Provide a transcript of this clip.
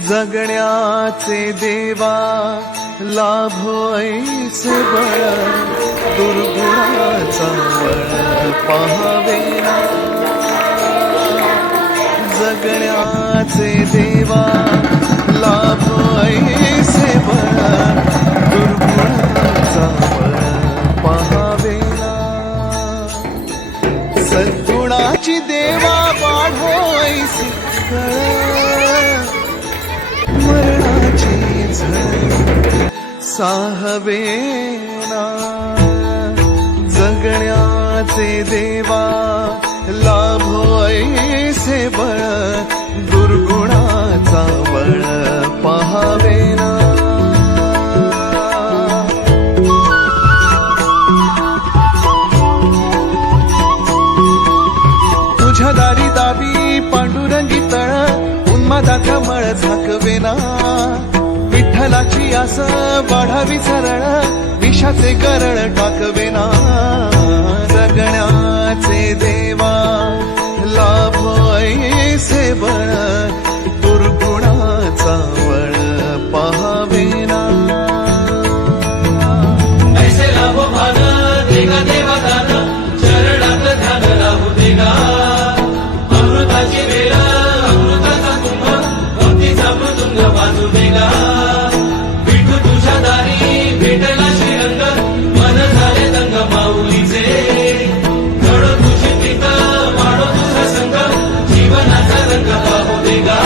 जगण्याचे देवा लाभो ऐसे बळ, दुर्गुणाचा बळ पाहावेना. जगण्याचे देवा लाभो ऐसे बळ, दुर्गुणाचा बळ पाहावेना. सद्गुणाची देवा वाढो ऐसी कळ, मरणाची झळ साहवेना. जगण्याचे देवा लाभो ऐसे बळ, दुर्गुणाचा बळ पाहावेना. तुझ्या दारी दाबी पांडुरंगी तळ, उन्मादाचा मळ झाकवेना. विठ्ठलाची आस वाढावी सरळ, विषाचे गरळ टाकवेना. जगण्याचे देवा लाभो ऐसे बळ, दुर्गुणाचा बळ पाहावेना. ऐसे लाभो भान देगा देवा दान, चरणात ध्यान राहू देगा. अमृताची वेळ अमृताचा कुंभ, भक्तीचा मृदुंग वाजू देगा. विठू तुझ्या दारी भेटला श्रीरंग, मन झाले दंग माऊलीचे. घडो तुझी प्रीत वाढो तुझा संग, जीवनाचा रंग पाहू देगा.